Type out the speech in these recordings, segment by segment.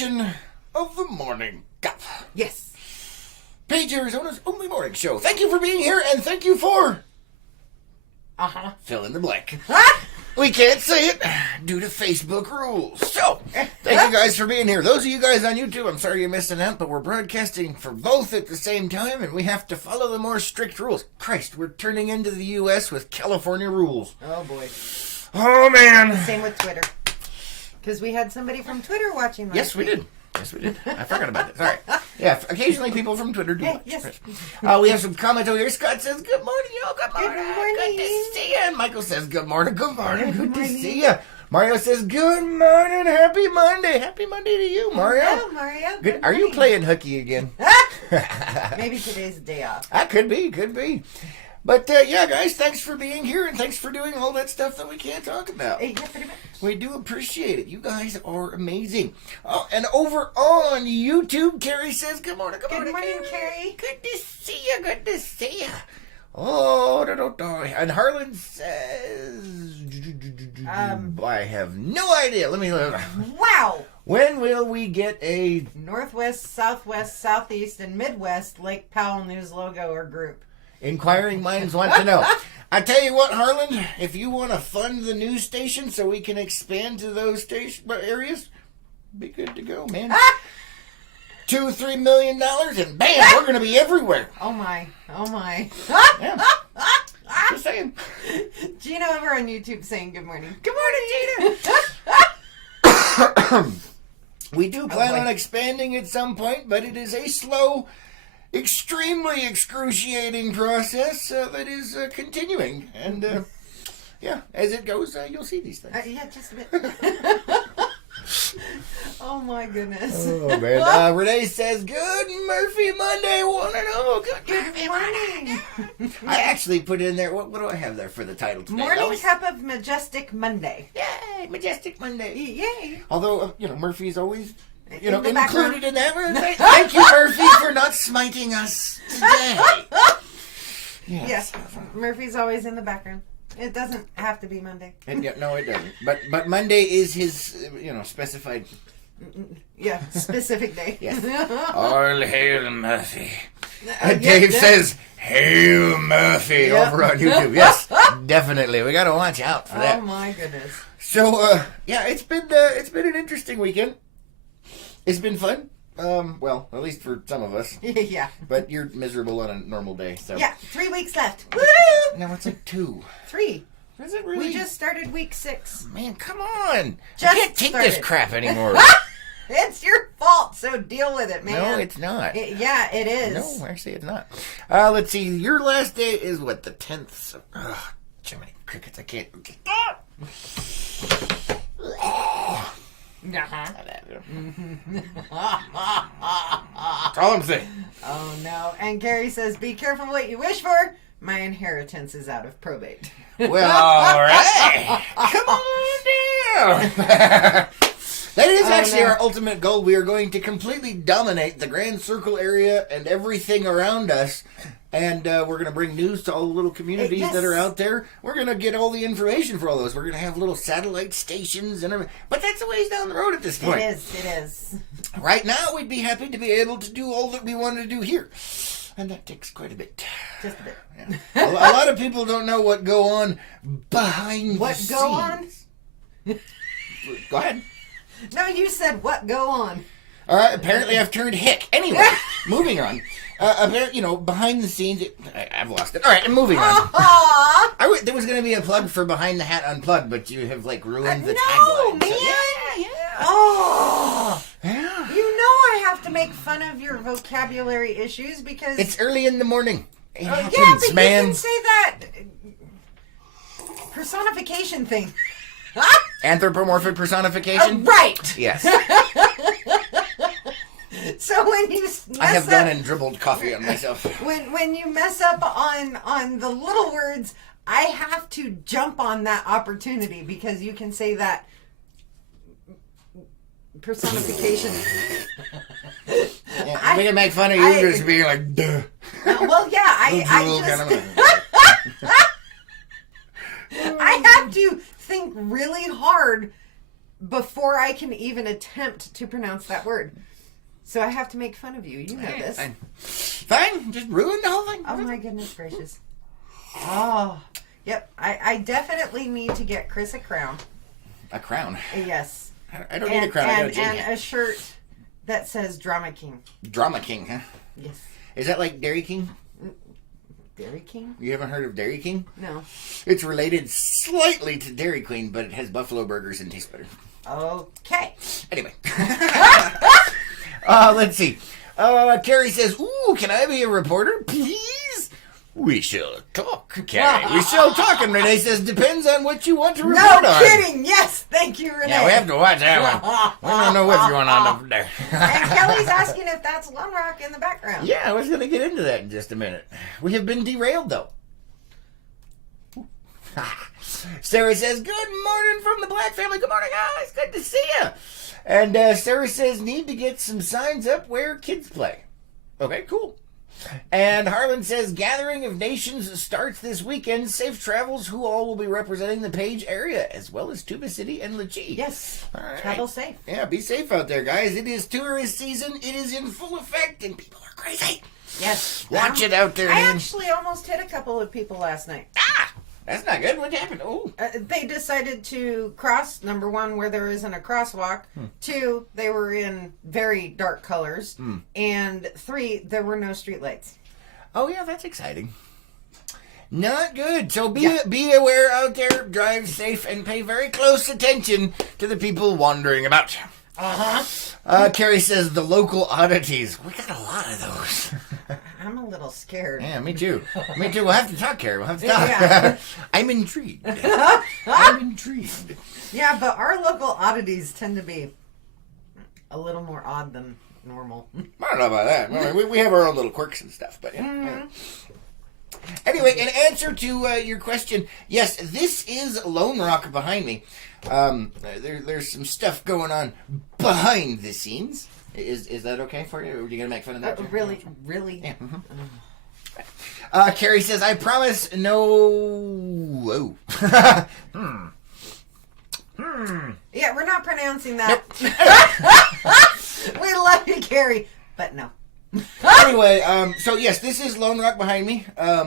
edition of the Morning Cup. Yes. Page, Arizona's only morning show. Thank you for being here, and thank you for... fill in the blank. We can't say it due to Facebook rules. So, thank you guys for being here. Those of you guys on YouTube, I'm sorry you're missing out, but we're broadcasting for both at the same time, and we have to follow the more strict rules. Christ, we're turning into the U.S. with California rules. Oh, boy. Oh, man. Same with Twitter. Because we had somebody from Twitter watching last Yes, we week. did. Yes, we did. I forgot about it. Sorry. Yeah, occasionally people from Twitter do watch. Yes. We have some comments over here. Scott says, good morning, y'all. Good morning. Good morning. Good to see you. And Michael says, good morning. Good morning. Good to see you. Mario says, good morning. Happy Monday. Happy Monday to you, Mario. Hello, Mario. Good. Are you playing hooky again? Maybe today's the day off. That could be. Could be. But, yeah, guys, thanks for being here, and thanks for doing all that stuff that we can't talk about. Yeah, pretty much. We do appreciate it. You guys are amazing. Oh, and over on YouTube, Carrie says, good morning, Good morning, Carrie. Good to see you, good to see you. Oh, and Harlan says, I have no idea. Let me look. Wow. When will we get a... Northwest, Southwest, Southeast, and Midwest Lake Powell News logo or group? Inquiring minds want to know. I tell you what, Harlan, if you want to fund the news station so we can expand to those areas, be good to go, man. $2-3 million, and bam, we're going to be everywhere. Oh my. Yeah. Just saying. Gina over on YouTube saying good morning. Good morning, Gina. We do plan on expanding at some point, but it is a slow, extremely excruciating process that is continuing. And, yeah, as it goes, you'll see these things. Yeah, just a bit. Oh, my goodness. Oh, man. Renee says, good Murphy Monday, 1-0. Good Murphy morning. I actually put in there, what do I have there for the title today? Morning Cup of Majestic Monday. Yay, Majestic Monday. Yay. Although, Murphy's always... In the included background. in that. Thank you, Murphy, for not smiting us today. Yes, Murphy's always in the background. It doesn't have to be Monday. And no, it doesn't. But Monday is his, specified. Yeah, specific day. Yes. All hail Murphy. And Dave says, hail Murphy over on YouTube. Yes, definitely. We got to watch out for that. Oh my goodness. So, it's been an interesting weekend. It's been fun. Well, at least for some of us. Yeah. But you're miserable on a normal day, so. Yeah, 3 weeks left. Woo! No, it's like 2. 3. Is it really? We just started week 6. Man, come on. Just I can't take this started. crap anymore. It's your fault, so deal with it, man. No, it's not. Yeah, it is. No, actually, it's not. Let's see. Your last day is what, the 10th? So, Jiminy crickets, I can't. Uh-huh. That's all I'm saying. Oh, no. And Gary says, be careful what you wish for. My inheritance is out of probate. Well, all right. Come on down. That is actually our ultimate goal. We are going to completely dominate the Grand Circle area and everything around us. And we're going to bring news to all the little communities that are out there. We're going to get all the information for all those. We're going to have little satellite stations and everything. But that's a ways down the road at this point. It is. Right now, we'd be happy to be able to do all that we want to do here. And that takes quite a bit. Just a bit. Yeah. A lot of people don't know what go on behind the scenes. What go on? Go ahead. No, you said what go on. All right, apparently I've turned hick. Anyway, moving on. Behind the scenes... I've lost it. All right, moving on. There was going to be a plug for Behind the Hat Unplugged, but you have, ruined the tagline. No, man. So, yeah. Oh. Yeah. You know I have to make fun of your vocabulary issues because... It's early in the morning. It happens, yeah, but man. You can say that personification thing. Anthropomorphic personification? Right. Yes. So when you mess I have up, gone and dribbled coffee on myself. When you mess up on the little words, I have to jump on that opportunity because you can say that personification. Yeah, we can make fun of you just being like, duh. Well, yeah, I have to think really hard before I can even attempt to pronounce that word. So I have to make fun of you. You know this. Fine. Just ruin the whole thing. Oh my goodness gracious. Oh, yep. I definitely need to get Chris a crown. A crown? Yes. I don't need a crown. And a shirt that says Drama King. Drama King, huh? Yes. Is that like Dairy King? Dairy King? You haven't heard of Dairy King? No. It's related slightly to Dairy Queen, but it has buffalo burgers and tastes better. Okay. Anyway. Let's see. Carrie says, "Ooh, can I be a reporter, please?" We shall talk, Carrie. We shall talk. And Renee says, "Depends on what you want to report on." No kidding. Yes. Thank you, Renee. Yeah, we have to watch that one. I don't know what's going on over there. And Kelly's asking if that's Lone Rock in the background. Yeah, I was going to get into that in just a minute. We have been derailed, though. Sarah says, "Good morning from the Black family. Good morning, guys. Good to see you." And Sarah says, "Need to get some signs up where kids play." Okay, cool. And Harlan says, "Gathering of Nations starts this weekend. Safe travels. Who all will be representing the Page area, as well as Tuba City and Lecce?" Yes. All right. Travel safe. Yeah, be safe out there, guys. It is tourist season. It is in full effect, and people are crazy. Yes. Watch it out there. I actually almost hit a couple of people last night. That's not good. What happened? Oh. They decided to cross, number one, where there isn't a crosswalk. Two, they were in very dark colors. And three, there were no streetlights. Oh, yeah, that's exciting. Not good. So be aware out there, drive safe, and pay very close attention to the people wandering about. Carrie says, "The local oddities." We got a lot of those. I'm a little scared. Yeah, me too. Me too. We'll have to talk, Carrie. We'll have to talk. Yeah. I'm intrigued. I'm intrigued. Yeah, but our local oddities tend to be a little more odd than normal. I don't know about that. We have our own little quirks and stuff, but yeah. Anyway, in answer to your question, yes, this is Lone Rock behind me. There's some stuff going on behind the scenes. Is that okay for you? Or are you gonna make fun of that? Really? Yeah. Carrie says, "I promise no." Whoa. Yeah, we're not pronouncing that. We love you, Carrie, but no. Anyway, so yes, this is Lone Rock behind me. I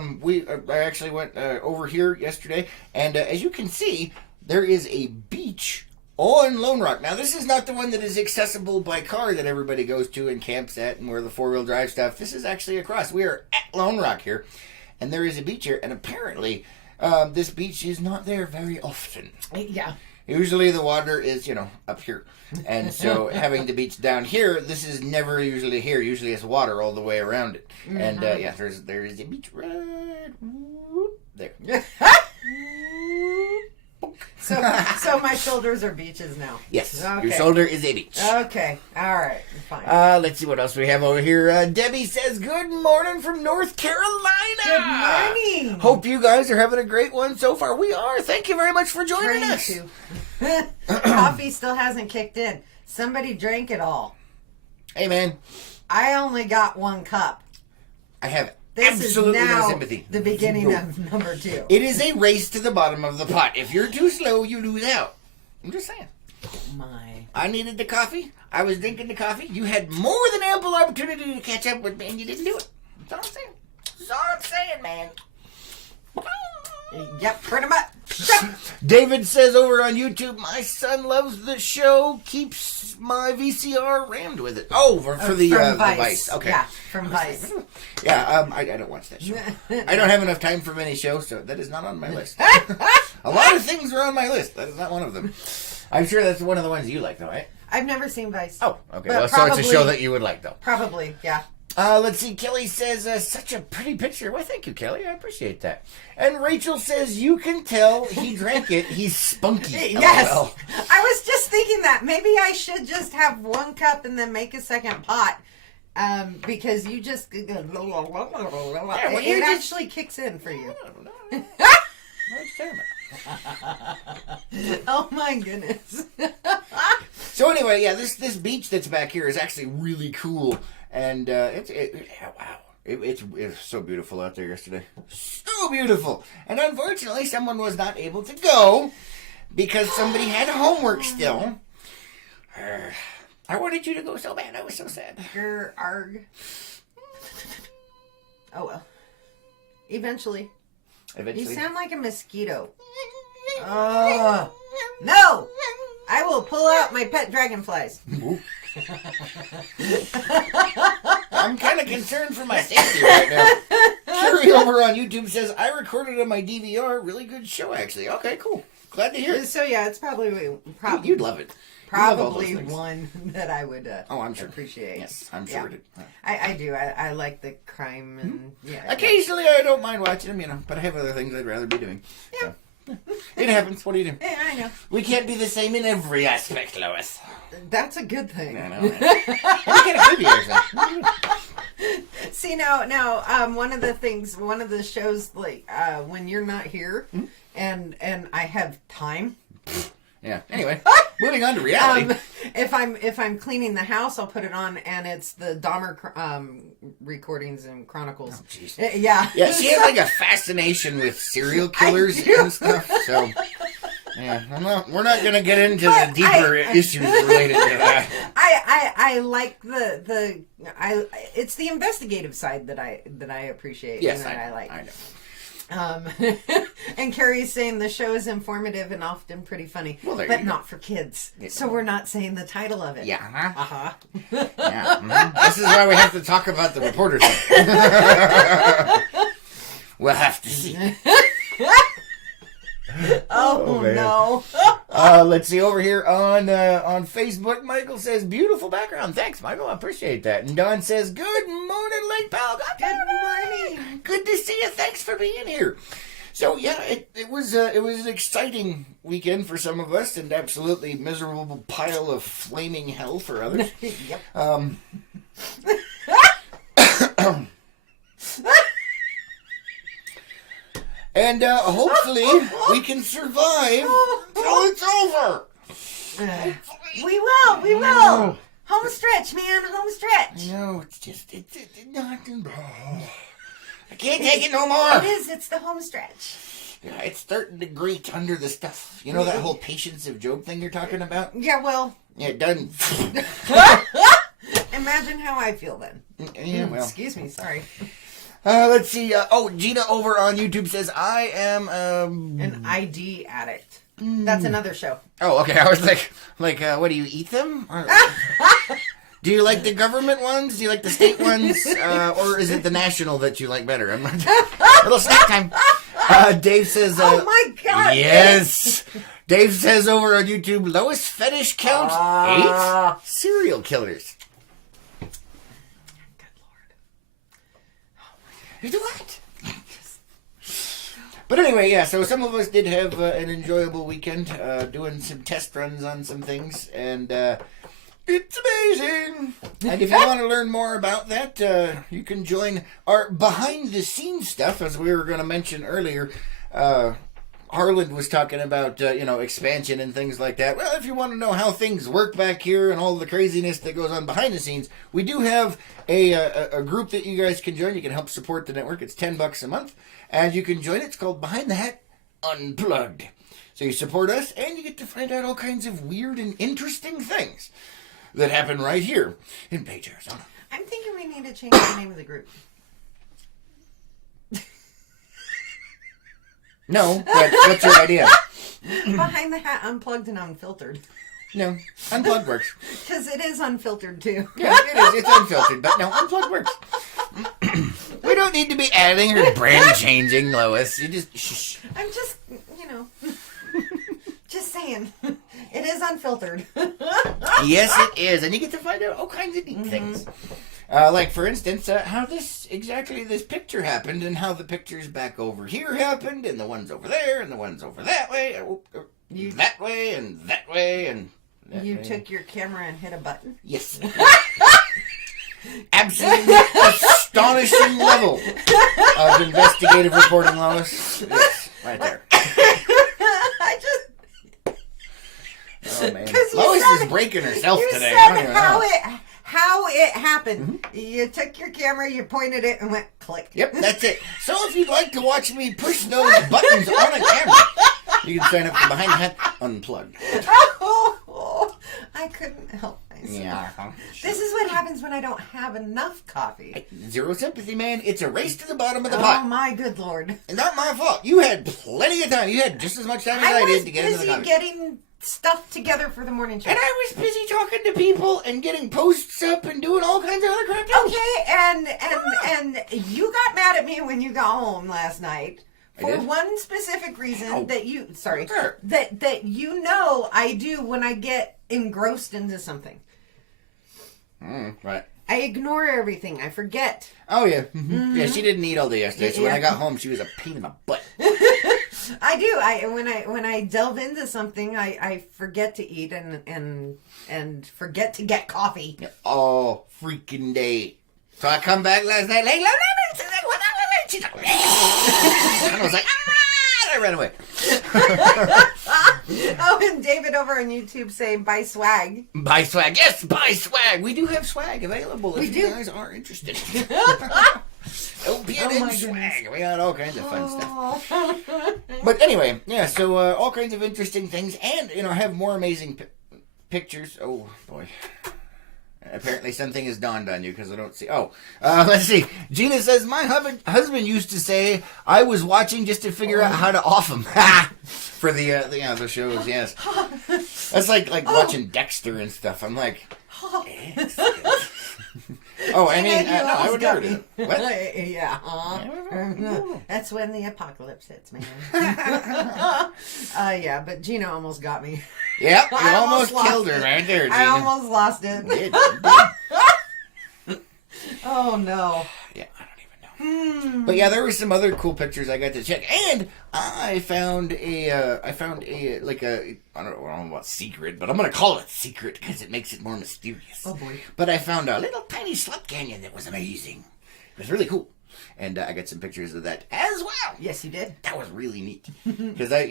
actually went over here yesterday, and as you can see, there is a beach on Lone Rock. Now, this is not the one that is accessible by car that everybody goes to and camps at and where the four-wheel drive stuff. This is actually across. We are at Lone Rock here, and there is a beach here, and apparently this beach is not there very often. Yeah. Usually the water is, up here. And so having the beach down here, this is never usually here. Usually it's water all the way around it. And there is a beach right there. So my shoulders are beaches now. Yes, okay. Your shoulder is a beach. Okay, all right, fine. Let's see what else we have over here. Debbie says, "Good morning from North Carolina." Good morning. Hope you guys are having a great one so far. We are. Thank you very much for joining us. Coffee still hasn't kicked in. Somebody drank it all. Hey, man. I only got 1 cup. I have This absolutely is now no sympathy. The beginning of number 2. It is a race to the bottom of the pot. If you're too slow, you lose out. I'm just saying. My. I needed the coffee. I was drinking the coffee. You had more than ample opportunity to catch up with me, and you didn't do it. That's all I'm saying. That's all I'm saying, man. Yep, pretty much. David says over on YouTube, "My son loves the show, keeps my VCR rammed with it." Oh, for the Vice. Okay. Yeah, from Vice. Yeah, I don't watch that show. I don't have enough time for many shows, so that is not on my list. A lot of things are on my list. That is not one of them. I'm sure that's one of the ones you like, though, right? I've never seen Vice. Oh, okay. Well, so it's a show that you would like, though. Probably, yeah. Let's see. Kelly says, "Such a pretty picture." Well, thank you, Kelly. I appreciate that. And Rachel says, "You can tell he drank it. He's spunky." Yes. LOL. I was just thinking that. Maybe I should just have 1 cup and then make a second pot. Because you just... it actually kicks in for you. Oh, my goodness. So anyway, yeah, this beach that's back here is actually really cool. And wow. It's so beautiful out there yesterday. So beautiful. And unfortunately, someone was not able to go because somebody had homework still. I wanted you to go so bad. I was so sad. Arg. Oh well. Eventually. You sound like a mosquito. No! I will pull out my pet dragonflies. I'm kind of concerned for my safety right now. Sherry over on YouTube says, I recorded on my DVR. Really good show, actually. Okay, cool. Glad to hear it. So, yeah, it's probably You'd love it. Probably one that I would I'm sure. appreciate. Yes, I'm sure it. I do. I like the crime and Occasionally I don't mind watching them, but I have other things I'd rather be doing. Yeah. So, it happens. What do you do? Yeah, I know. We can't be the same in every aspect, Lois. That's a good thing. I know. Right? It could be, actually. See, now, one of the shows, like, when you're not here, and I have time. Yeah. Anyway, moving on to reality. If I'm cleaning the house, I'll put it on, and it's the Dahmer recordings and chronicles. Oh, jeez. Yeah. Yeah, she has like a fascination with serial killers and stuff. So, yeah, we're not going to get into the deeper issues related to that. I like it's the investigative side that I appreciate. Yes, I like. I know. And Carrie's saying the show is informative and often pretty funny, but not for kids. Yeah. So we're not saying the title of it. Yeah. Uh-huh. Yeah. Mm-hmm. This is why we have to talk about the reporters. We'll have to see. Oh no. Let's see over here on Facebook. Michael says, beautiful background. Thanks, Michael. I appreciate that. And Don says, good morning, Lake Powell. Good morning. Good to see you. Thanks for being here. So yeah, it was an exciting weekend for some of us, and absolutely miserable pile of flaming hell for others. Yep. And hopefully we can survive till it's over. We will. Home stretch, man. Home stretch. No, it's just it's not. I can't take it no more. It is. It's the home stretch. Yeah, it's starting to grate under the stuff. You know that whole patience of Job thing you're talking about? Yeah, well. Yeah, it doesn't. Imagine how I feel then. Yeah, well. Excuse me. Sorry. Let's see. Gina over on YouTube says, I am an ID addict. That's another show. Oh, okay. I was like, what do you eat them? Or, do you like the government ones? Do you like the state ones? Or is it the national that you like better? I'm not, little snack time. Dave says, oh my God. Yes. Dave says over on YouTube, lowest fetish count, 8 serial killers. What? But anyway, yeah, so some of us did have an enjoyable weekend doing some test runs on some things, and it's amazing. And if you want to learn more about that, you can join our behind-the-scenes stuff, as we were going to mention earlier. Harland was talking about, expansion and things like that. Well, if you want to know how things work back here and all the craziness that goes on behind the scenes, we do have a group that you guys can join. You can help support the network. It's $10 a month, and you can join it. It's called Behind the Hat Unplugged. So you support us, and you get to find out all kinds of weird and interesting things that happen right here in Page, Arizona. I'm thinking we need to change the name of the group. No, but what's your idea? Behind the Hat Unplugged and Unfiltered. No, Unplugged works. Because it is unfiltered, too. Yeah, it is. It's unfiltered, but no, Unplugged works. We don't need to be adding or brand changing, Lois. You just shh. I'm just, just saying. It is unfiltered. Yes, it is. And you get to find out all kinds of neat things. Like, for instance, how this picture happened, and how the pictures back over here happened, and the ones over there, and the ones over that way, that way, and that way, and that You way. took your camera and hit a button? Yes. Absolutely astonishing level of investigative reporting, Lois. Yes, right there. I just... Oh, man. Lois is breaking herself today. You said how it happened. Mm-hmm. You took your camera, you pointed it, and went click. Yep, that's it. So if you'd like to watch me push those buttons on a camera, you can sign up for Behind the Hat Unplugged. I I couldn't help myself. Yeah. This is what happens when I don't have enough coffee. Zero sympathy, man. It's a race to the bottom of the pot. Oh, my good Lord. Not my fault. You had plenty of time. You had just as much time as I did to get into the coffee. I was busy getting stuff together for the morning show. And I was busy talking to people and getting posts up and doing all kinds of other crap. Okay, and you got mad at me when you got home last night. For one specific reason that you, that you know I do when I get engrossed into something. Right. I ignore everything. I forget. Oh, yeah. Mm-hmm. Yeah, she didn't eat all day yesterday, so when I got home, she was a pain in the butt. I do. When I delve into something, I forget to eat and forget to get coffee. All freaking day. So I come back last night, like, she's like, and I was like, and I ran away. Oh, and David over on YouTube saying, buy swag. Buy swag. Yes, buy swag. We do have swag available if you guys are interested. LPN swag. We got all kinds of fun stuff. But anyway, yeah, so all kinds of interesting things. And, I have more amazing pictures. Oh, boy. Apparently something has dawned on you because I don't see. Let's see. Gina says, my husband used to say I was watching just to figure out how to off him. For the shows, yes. That's like watching Dexter and stuff. I'm like, yes. Oh, I mean, no, I would never do it. What? Yeah. That's when the apocalypse hits, man. Yeah, but Gina almost got me. Yep, you almost killed her right there, Gina. I almost lost it. Oh, no. Yeah, I don't even know. But yeah, there were some other cool pictures I got to check, and I found a I don't know about secret, but I'm gonna call it secret because it makes it more mysterious. Oh boy! But I found a little tiny slip canyon that was amazing. It was really cool, and I got some pictures of that as well. Yes, you did. That was really neat because I've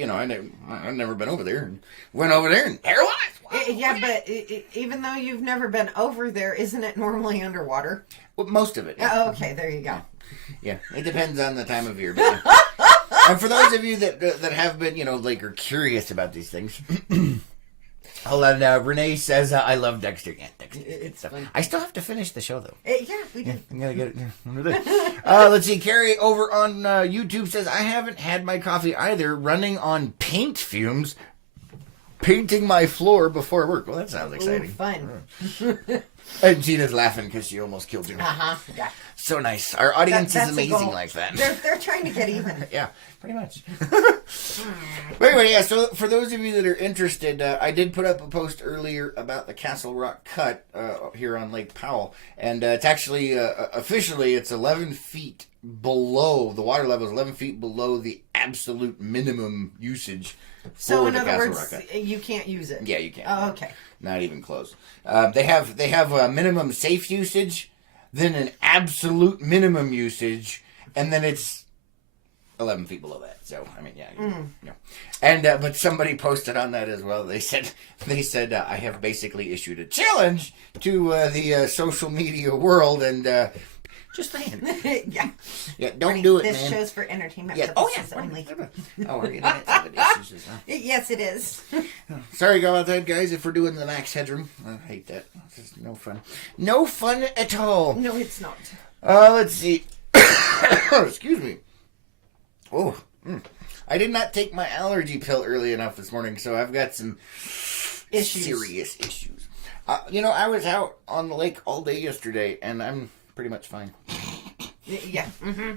never been over there, and went over there, and there it was. Wow. Yeah, but even though you've never been over there, isn't it normally underwater? Well, most of it. Yeah. Oh, okay, there you go. Yeah, it depends on the time of year. But, and for those of you that have been, are curious about these things, hold on. Renee says, I love Dexter. Yeah, Dexter. It's fun. I still have to finish the show, though. Yeah, we do. Yeah, I gotta get it. Let's see. Carrie over on YouTube says, I haven't had my coffee either, running on paint fumes, painting my floor before work. Well, that sounds exciting. Ooh, fun. And Gina's laughing because she almost killed you. Yeah. So nice. Our audience is amazing like that. They're trying to get even. Yeah, pretty much. But anyway, yeah, so for those of you that are interested, I did put up a post earlier about the Castle Rock Cut here on Lake Powell. And it's actually, officially, it's 11 feet below, the water level is 11 feet below the absolute minimum usage. So in other words, you can't use it. Yeah, you can't. Oh, okay. Not even close. They have a minimum safe usage, then an absolute minimum usage, and then it's 11 feet below that. So I mean, yeah. And but somebody posted on that as well. They said I have basically issued a challenge to the social media world, and just saying. Yeah. Don't do it, this man. This show's for entertainment purposes only. Oh, are you gonna have the issues? Huh? Yes, it is. Sorry about that, guys. If we're doing the max headroom, I hate that. This is no fun. No fun at all. No, it's not. Let's see. Excuse me. Oh, I did not take my allergy pill early enough this morning, so I've got some serious issues. I was out on the lake all day yesterday, and I'm pretty much fine. Yeah. Mm-hmm.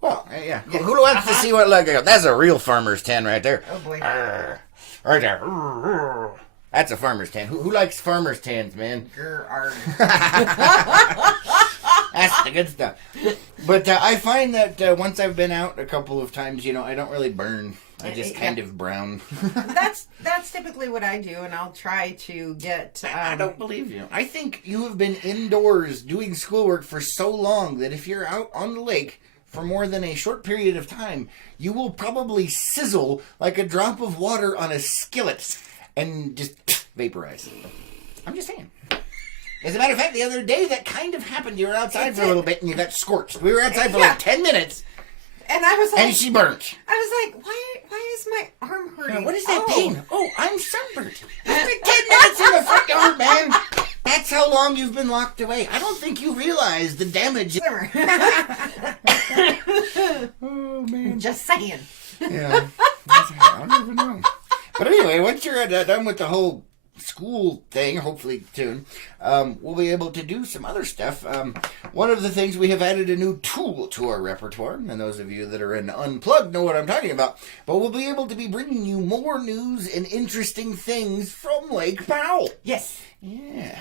Well, yeah. Who wants to see what look? That's a real farmer's tan right there. Oh boy. Right there. That's a farmer's tan. Who likes farmer's tans, man? That's the good stuff. But I find that once I've been out a couple of times, I don't really burn. I just kind of brown. That's typically what I do, and I'll try to get... I don't believe you. I think you have been indoors doing schoolwork for so long that if you're out on the lake for more than a short period of time, you will probably sizzle like a drop of water on a skillet and just vaporize. I'm just saying. As a matter of fact, the other day that kind of happened. You were outside for a little bit and you got scorched. We were outside for like 10 minutes. And I was like... And she burnt. I was like, why is my arm hurting? What is that pain? Oh, I'm sunburnt. It's been 10 minutes in the front yard, man. That's how long you've been locked away. I don't think you realize the damage. Oh, man. Just saying. Yeah. I don't even know. But anyway, once you're done with the whole school thing, hopefully soon, we'll be able to do some other stuff. One of the things, we have added a new tool to our repertoire, and those of you that are in Unplugged know what I'm talking about. But we'll be able to be bringing you more news and interesting things from Lake Powell. Yes. Yeah.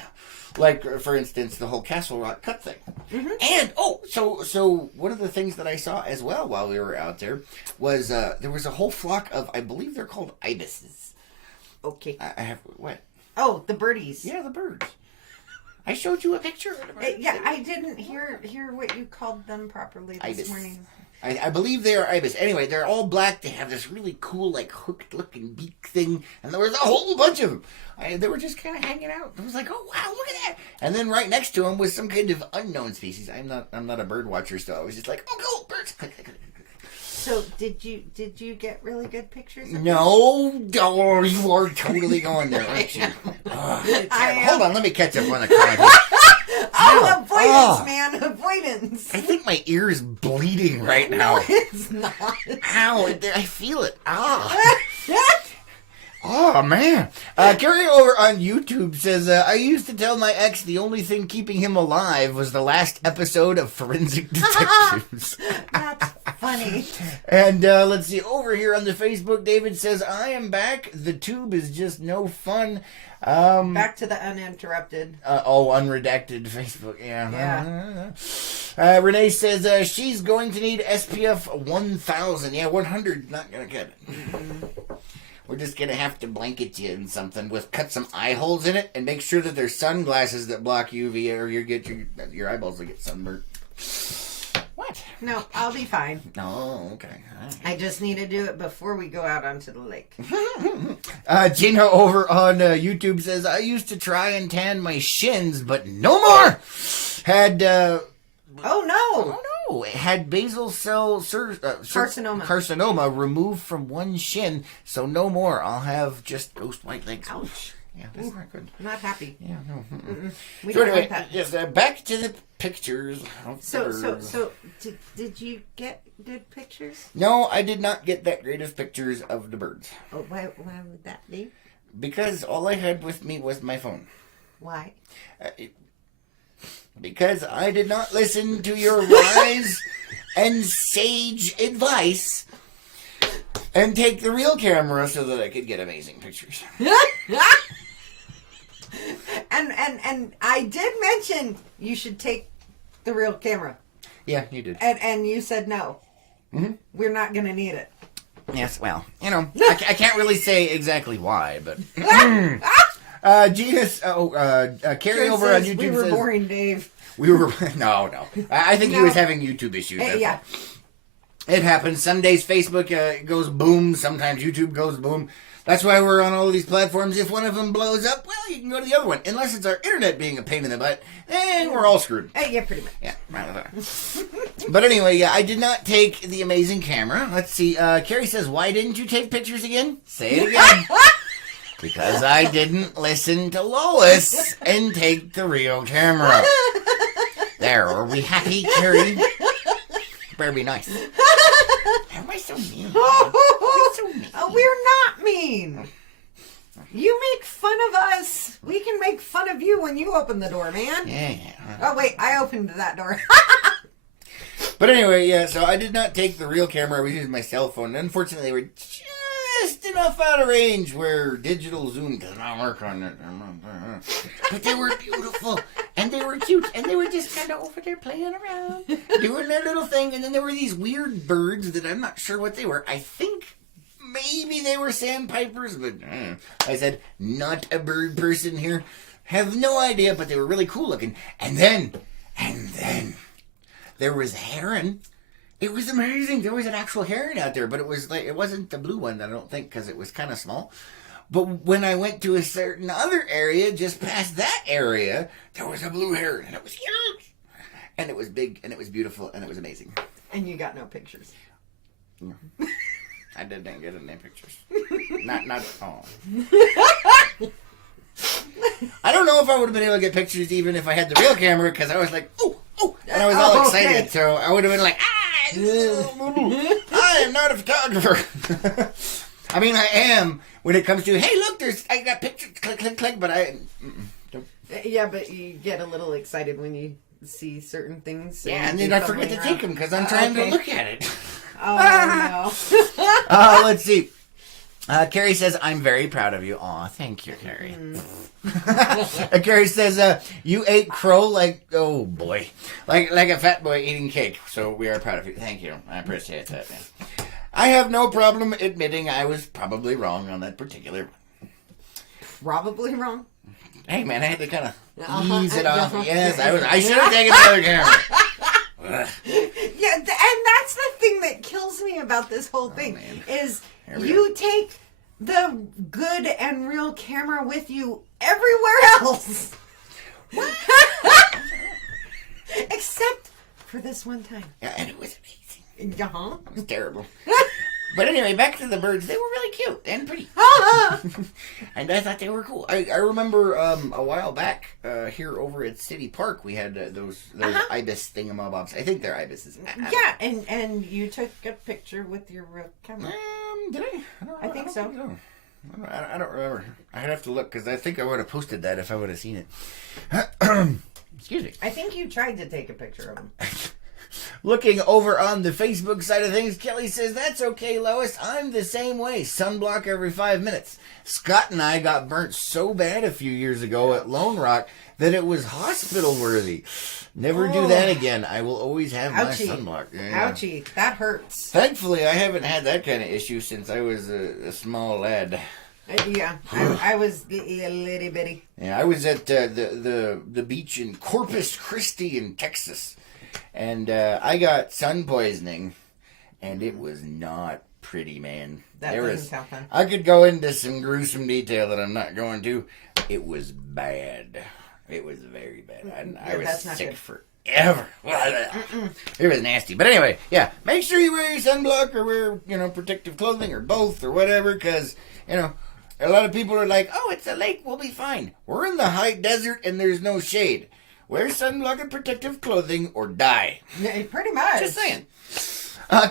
Like, for instance, the whole Castle Rock cut thing. Mm-hmm. And, so one of the things that I saw as well while we were out there was there was a whole flock of, I believe they're called ibises. Okay. I have, what? Oh, the birdies. Yeah, the birds. I showed you a picture of them. Yeah, I didn't hear what you called them properly this Ibis. morning. I believe they are ibis. Anyway, they're all black. They have this really cool, like, hooked-looking beak thing. And there was a whole bunch of them. They were just kind of hanging out. I was like, oh, wow, look at that. And then right next to them was some kind of unknown species. I'm not a bird watcher, so I was just like, oh, cool, birds. So, did you get really good pictures of No, you are totally going there, aren't you? Hold on, let me catch up on the crime. Avoidance, man, avoidance. I think my ear is bleeding right now. No, it's not. Ow, I feel it. Oh, man. Carrie over on YouTube says, I used to tell my ex the only thing keeping him alive was the last episode of Forensic Detectives. That's funny. And let's see, over here on the Facebook, David says, I am back. The tube is just no fun. Back to the uninterrupted. Unredacted Facebook. Yeah. Renee says she's going to need SPF 1000. Yeah, 100 not going to cut it. Mm-hmm. We're just going to have to blanket you in something with, cut some eye holes in it and make sure that there's sunglasses that block UV or your eyeballs will get sunburned. What? No, I'll be fine. Oh, okay. Right. I just need to do it before we go out onto the lake. Gina over on YouTube says, I used to try and tan my shins, but no more! Had, had basal cell carcinoma removed from one shin, so no more. I'll have just ghost white legs. Ouch. Yeah, that's not good. I'm not happy. Yeah, no. We so don't anyway, want that. yes, back to the pictures. So did you get good pictures? No, I did not get that great of pictures of the birds. Oh, why would that be? Because all I had with me was my phone. Why? Because I did not listen to your wise and sage advice and take the real camera so that I could get amazing pictures. And I did mention you should take the real camera. Yeah, you did. And you said no. Mm-hmm. We're not going to need it. Yes, well, I can't really say exactly why, but... Gina's, Carrie over on YouTube we were boring, Dave. We were, no. I think he was having YouTube issues. Yeah. It happens. Some days Facebook goes boom. Sometimes YouTube goes boom. That's why we're on all of these platforms. If one of them blows up, well, you can go to the other one. Unless it's our internet being a pain in the butt, then we're all screwed. Yeah, pretty much. Yeah. But anyway, I did not take the amazing camera. Let's see. Carrie says, why didn't you take pictures again? Say it again. Because I didn't listen to Lois and take the real camera. There, are we happy, Carrie? Better be nice. Why am I so mean? We're not mean. You make fun of us. We can make fun of you when you open the door, man. Yeah. Oh, wait, I opened that door. But anyway, so I did not take the real camera. I was using my cell phone. Unfortunately, they were just enough out of range where digital zoom does not work on it. But they were beautiful, and they were cute, and they were just kind of over there playing around, doing their little thing. And then there were these weird birds that I'm not sure what they were. I think maybe they were sandpipers, but I said, not a bird person here. Have no idea, but they were really cool looking. And then, there was a heron. It was amazing. There was an actual heron out there, but it wasn't the blue one, I don't think, because it was kind of small. But when I went to a certain other area, just past that area, there was a blue heron, and it was huge. And it was big, and it was beautiful, and it was amazing. And you got no pictures. I didn't get any pictures. Not. Oh. I don't know if I would have been able to get pictures even if I had the real camera, because I was like, oh, and I was all excited. Okay. So I would have been like, I am not a photographer. I mean, I am when it comes to, hey, look, I got pictures, click, click, click, but I don't. Yeah, but you get a little excited when you see certain things. Yeah, and then I forget to take them because I'm trying to look at it. Oh, no. Let's see. Carrie says, I'm very proud of you. Aw, thank you, Carrie. Carrie says, you ate crow like, oh boy, like a fat boy eating cake. So we are proud of you. Thank you. I appreciate that. Man. I have no problem admitting I was probably wrong on that particular one. Probably wrong? Hey, man, I had to kind of ease it off. Yes, I should have taken another camera. Yeah, and that's the thing that kills me about this whole thing is you take the good and real camera with you everywhere else. Except for this one time. Yeah, and it was amazing. Uh-huh. It was terrible. But anyway, back to the birds. They were really cute and pretty. And I thought they were cool. I remember a while back here over at City Park, we had those ibis thingamabobs. I think they're ibises. Yeah, and you took a picture with your camera. Did I? I think so. I don't remember. I'd have to look because I think I would have posted that if I would have seen it. Excuse me. I think you tried to take a picture of them. Looking over on the Facebook side of things, Kelly says, that's okay, Lois. I'm the same way. Sunblock every 5 minutes. Scott and I got burnt so bad a few years ago at Lone Rock that it was hospital worthy. Never do that again. I will always have my sunblock. Yeah. Ouchie. That hurts. Thankfully, I haven't had that kind of issue since I was a small lad. Yeah, I was a little bitty. Yeah, I was at the beach in Corpus Christi in Texas. And I got sun poisoning, and it was not pretty, man. That doesn't sound fun. I could go into some gruesome detail that I'm not going to. It was bad. It was very bad. I was sick forever. It was nasty. But anyway, yeah, make sure you wear your sunblock or wear, protective clothing or both or whatever, because, a lot of people are like, oh, it's a lake, we'll be fine. We're in the high desert and there's no shade. Wear sunblock and protective clothing or die. Yeah, pretty much. Just saying.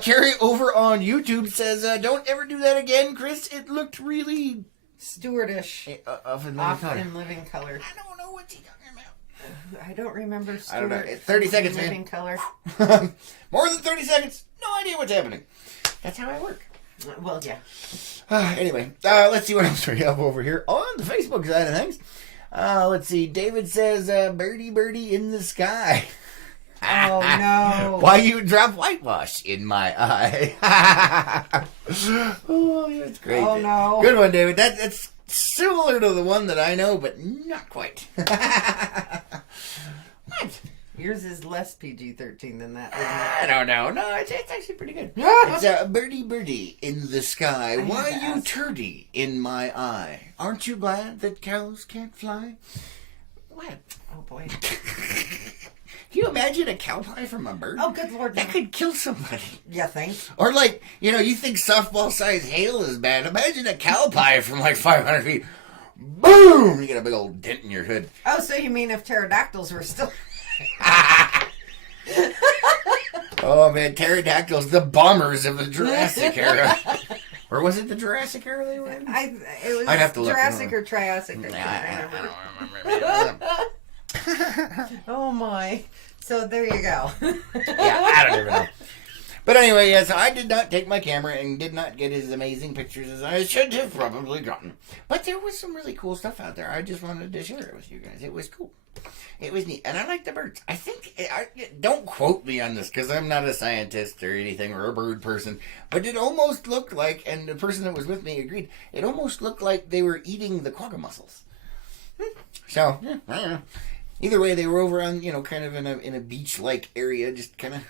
Carrie over on YouTube says, don't ever do that again, Chris. It looked really... Stewardish. Off in living color. I don't know what you're talking about. I don't remember I don't know. 30 seconds, man. Living color. More than 30 seconds. No idea what's happening. That's how I work. Well, yeah. Anyway, let's see what else we have over here on the Facebook side of things. Let's see. David says, birdie, birdie in the sky. Oh, no. Why you drop whitewash in my eye? Oh, that's great. Oh, no. Good one, David. That's similar to the one that I know, but not quite. What? Yours is less PG-13 than that, isn't it? I don't know. No, it's actually pretty good. It's birdie, birdie in the sky. Why you turdy in my eye? Aren't you glad that cows can't fly? What? Oh, boy. Can you imagine a cow pie from a bird? Oh, good Lord. That could kill somebody. You think? Or you think softball-sized hail is bad. Imagine a cow pie from 500 feet. Boom! You get a big old dent in your hood. Oh, so you mean if pterodactyls were still... Oh, man, pterodactyls, the bombers of the Jurassic era. Or was it the Jurassic era they were in? I'd have to look. Jurassic or Triassic. I don't remember. Oh, my. So there you go. Yeah, I don't even know. But anyway, yeah, so I did not take my camera and did not get as amazing pictures as I should have probably gotten. But there was some really cool stuff out there. I just wanted to share it with you guys. It was cool. It was neat. And I like the birds. I think, don't quote me on this because I'm not a scientist or anything or a bird person, but it almost looked like, and the person that was with me agreed, it almost looked like they were eating the quagga mussels. So, yeah, I don't know. Either way, they were over on, kind of in a beach-like area, just kind of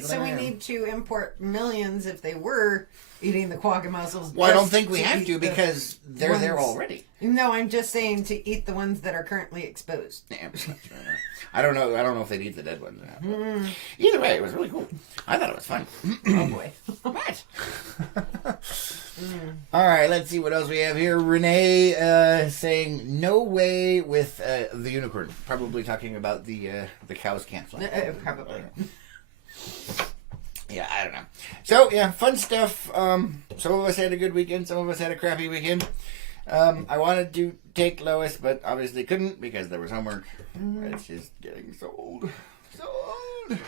So we need to import millions if they were eating the quagga mussels. Well, I don't think we have to because they're there already. No, I'm just saying to eat the ones that are currently exposed. Yeah, I don't know. I don't know if they'd eat the dead ones. Either way, it was really cool. I thought it was fun. Oh boy. What? All right, let's see what else we have here. Renee saying no way with the unicorn. Probably talking about the cows can't fly. Probably. Yeah, I don't know. So, yeah, fun stuff. Some of us had a good weekend. Some of us had a crappy weekend. I wanted to take Lois, but obviously couldn't because there was homework. It's just getting so old. So old.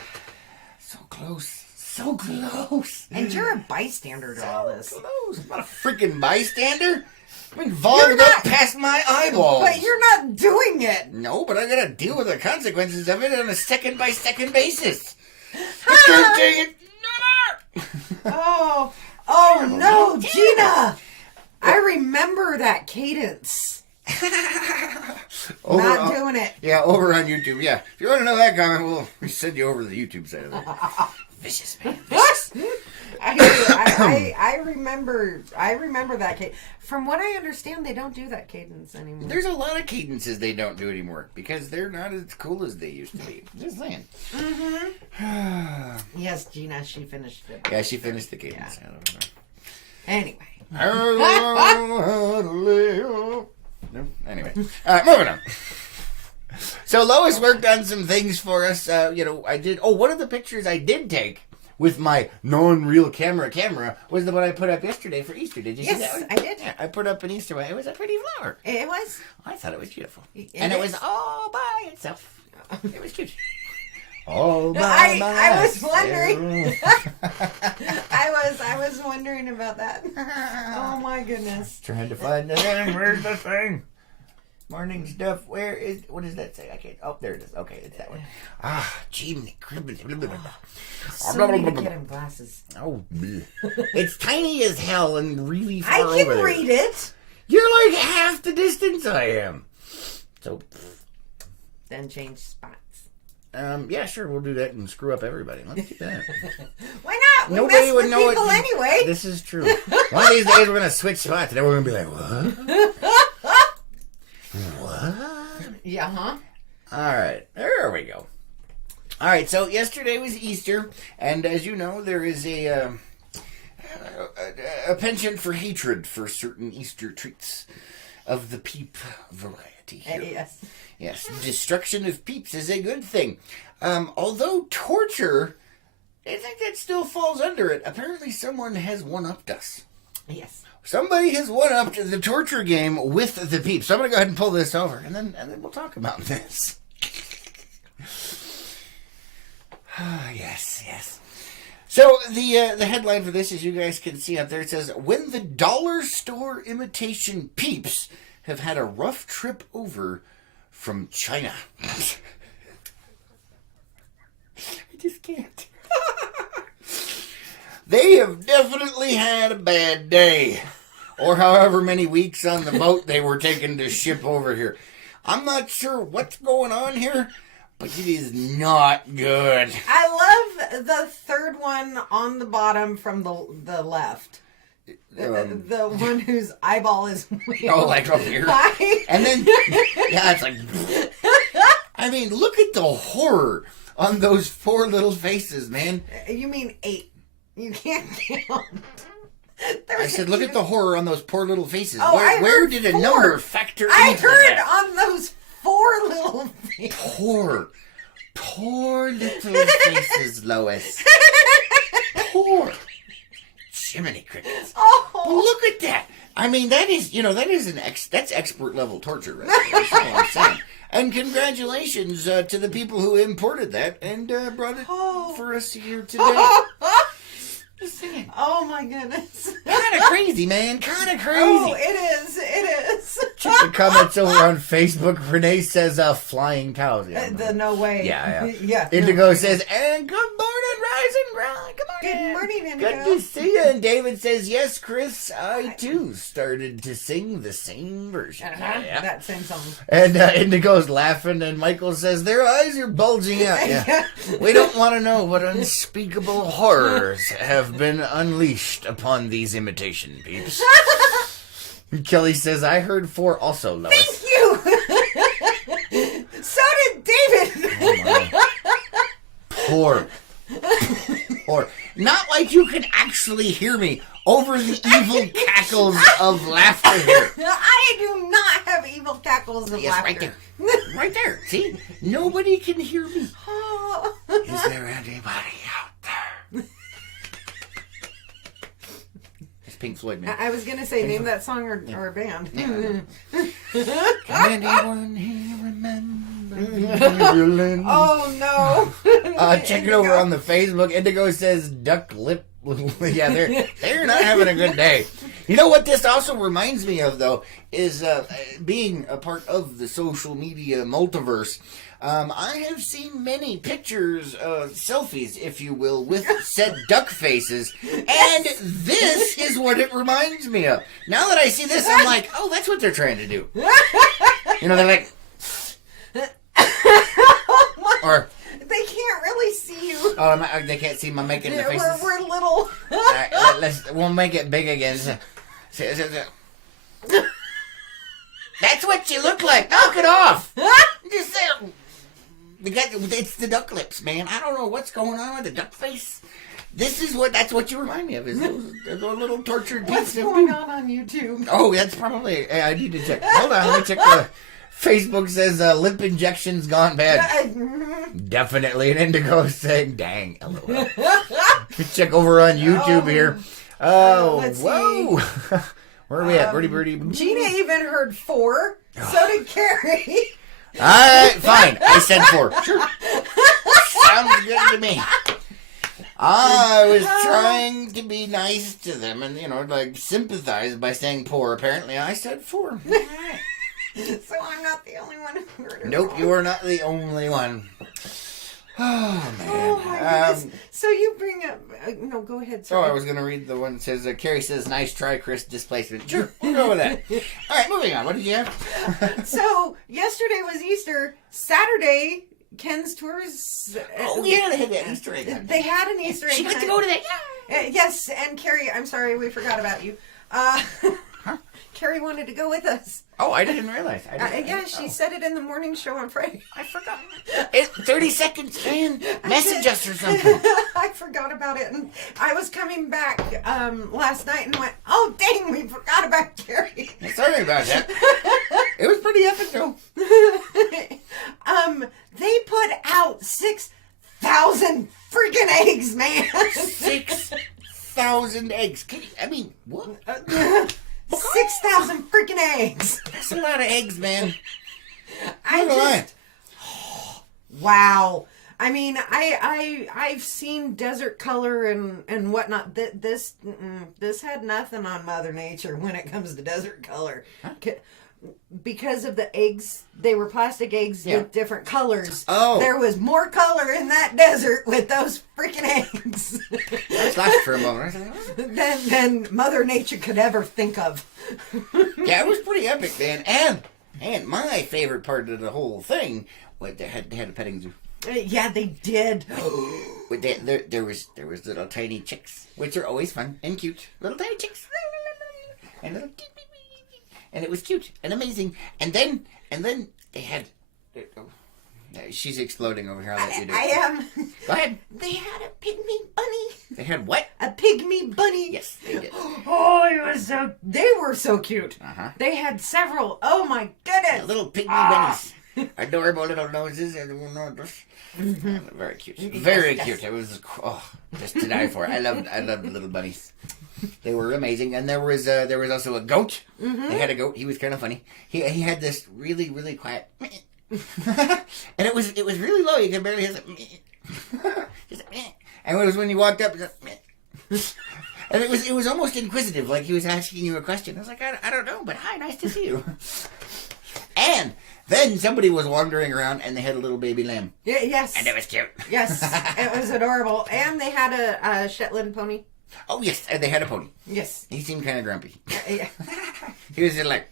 So close. So close. And you're a bystander to all this. Close. I'm not a freaking bystander. I'm involved up past my eyeballs. But you're not doing it. No, but I gotta deal with the consequences of it on a second-by-second basis. I can't take it. Oh no, Gina! I remember that cadence. Not doing it. Yeah, over on YouTube. Yeah, if you want to know that comment, we'll send you over to the YouTube side of it. Vicious, man. Vicious. I remember that cadence. From what I understand, they don't do that cadence anymore. There's a lot of cadences they don't do anymore because they're not as cool as they used to be. Just saying. Yes, Gina, she finished it. Yeah, she finished the cadence. Yeah. Anyway. No? Anyway. Moving on. So Lois worked on some things for us. I did. Oh, one of the pictures I did take with my non-real camera was the one I put up yesterday for Easter. Did you see that one? Yes, I did. Yeah, I put up an Easter one. It was a pretty flower. It was. I thought it was beautiful. It was all by itself. It was cute. All by I was wondering. I was wondering about that. Oh my goodness. Trying to find the thing. Where's the thing? Morning stuff. What does that say? I can't. Oh, there it is. Okay, it's that one. Jiminy cribbly. So many to get him glasses. Oh, it's tiny as hell and really far over I can read it. You're like half the distance I am. So. Then change spots. Yeah, sure, we'll do that and screw up everybody. Let's do that. Why not? Nobody would know people anyway. This is true. One of these days we're gonna switch spots and then we're gonna be like, what? What? Yeah, huh? Alright, there we go. Alright, so yesterday was Easter, and as you know, there is a penchant for hatred for certain Easter treats of the peep variety here. Yes. Yes, destruction of peeps is a good thing. Although torture, I think that still falls under it. Apparently someone has one-upped us. Yes. Somebody has one-upped the torture game with the peeps. So I'm going to go ahead and pull this over, and then we'll talk about this. Yes. So the headline for this, as you guys can see up there, it says, when the dollar store imitation peeps have had a rough trip over from China. I just can't. They have definitely had a bad day. Or however many weeks on the boat they were taken to ship over here. I'm not sure what's going on here, but it is not good. I love the third one on the bottom from the left. The one whose eyeball is weird. Oh, like up here. And then, yeah, it's like, I mean, look at the horror on those poor little faces, man. You mean 8. You can't count. I said, look at the horror on those poor little faces. Oh, where did a number factor into that? I heard on those 4 little faces. Poor little faces, Lois. Poor. Jiminy crickets. Oh. Look at that. I mean, that is that's expert level torture right there. That's all I'm saying. And congratulations to the people who imported that and brought it for us here today. Just saying. Oh my goodness. Kind of crazy, man. Kind of crazy. Oh, it is. Check the comments over on Facebook. Renee says flying cows. No way. Yeah. Yeah. Indigo says, and good morning, Rise and Ron. Good morning. Good morning, Indigo. Good to see you. And David says, yes, Chris, I too started to sing the same version. Yeah. That same song. And Indigo's laughing, and Michael says, their eyes are bulging out. Yeah. We don't want to know what unspeakable horrors have been unleashed upon these imitation peeps. Kelly says, I heard 4 also, Lois. Thank you. So did David. Oh my. Poor. Not like you can actually hear me over the evil cackles of laughter here. I do not have evil cackles of laughter. Right there. Right there. See? Nobody can hear me. Oh. Is there anybody out there? It's Pink Floyd, man. I was going to say, name that song or a band. Yeah. Can anyone here remember? Oh, no. Check it over on the Facebook. Indigo says duck lip. Yeah, they're not having a good day. You know what this also reminds me of, though, is being a part of the social media multiverse. I have seen many pictures, selfies, if you will, with said duck faces, and this is what it reminds me of. Now that I see this, I'm like, oh, that's what they're trying to do. You know, they're like, or... They can't really see you. Oh, they can't see my making the faces. We're little. All right, we'll make it big again. That's what you look like. Knock it off. Just there. It's the duck lips, man. I don't know what's going on with the duck face. That's what you remind me of. Is those little tortured What's pieces. going on YouTube? Oh, that's probably. I need to check. Hold on, let me check. Facebook says lip injections gone bad. Definitely an Indigo saying, dang, LOL. Check over on YouTube here. Oh, whoa. Where are we at? Birdie. Gina even heard 4. So did Carrie. All right, fine. I said 4. Sure. Sounds good to me. I was trying to be nice to them and, like sympathize by saying poor. Apparently, I said 4. All right. So I'm not the only one who heard it. Nope, you are not the only one. Oh, man. Oh, my goodness. So you bring up... no, go ahead, sorry. I was going to read the one that says, Carrie says, nice try, Chris, displacement. Sure, we'll go with that. All right, moving on. What did you have? So, yesterday was Easter. Saturday, Ken's Tours... oh, yeah, they had that Easter egg. They had an Easter egg. She got to go to that. Yes, and Carrie, I'm sorry, we forgot about you. Carrie wanted to go with us. Oh, I didn't realize. She said it in the morning show on Friday. I forgot. 30 seconds, man. Message us or something. I forgot about it. And I was coming back last night and went, oh, dang, we forgot about Carrie. Sorry about that. It was pretty epic, though. They put out 6,000 freaking eggs, man. 6,000 eggs. What? 6,000 freaking eggs. That's a lot of eggs, man. Wow. I mean, I've seen desert color and whatnot. This had nothing on Mother Nature when it comes to desert color. Huh? Because of the eggs, they were plastic eggs with different colors. Oh. There was more color in that desert with those freaking eggs. I laughed for a moment. than Mother Nature could ever think of. Yeah, it was pretty epic, man. And my favorite part of the whole thing was they had a petting zoo. Yeah, they did. There was little tiny chicks, which are always fun and cute. Little tiny chicks. And little... And it was cute and amazing. And then they had... she's exploding over here. I'll let you do it. I am. Go ahead. They had a pygmy bunny. They had what? A pygmy bunny. Yes, they did. Oh, they were so cute. Uh-huh. They had several. Oh, my goodness. Yeah, little pygmy bunnies. Adorable little noses and noses. Very cute. Very cute. It was just to die for. I loved the little bunnies. They were amazing. And there was also a goat. Mm-hmm. They had a goat. He was kind of funny. He had this really, really quiet and it was really low. You could barely hear it. And it was when you walked up, and it was almost inquisitive, like he was asking you a question. I was like, I don't know, but hi, nice to see you. And Then somebody was wandering around and they had a little baby lamb. Yes. And it was cute. Yes, it was adorable. And they had a Shetland pony. Oh, yes, and they had a pony. Yes. He seemed kind of grumpy. Yeah. He was just like...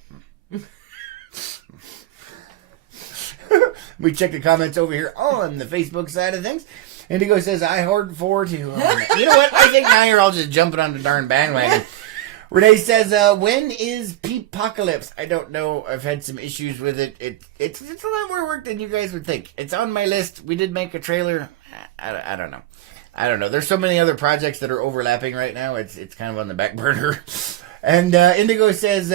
We check the comments over here on the Facebook side of things. Indigo says, I hoard 4 too. Oh, you know what? I think now you're all just jumping on the darn bandwagon. Renee says, when is Peepocalypse? I don't know. I've had some issues with it. It's a lot more work than you guys would think. It's on my list. We did make a trailer. I don't know. I don't know. There's so many other projects that are overlapping right now. It's kind of on the back burner. And Indigo says...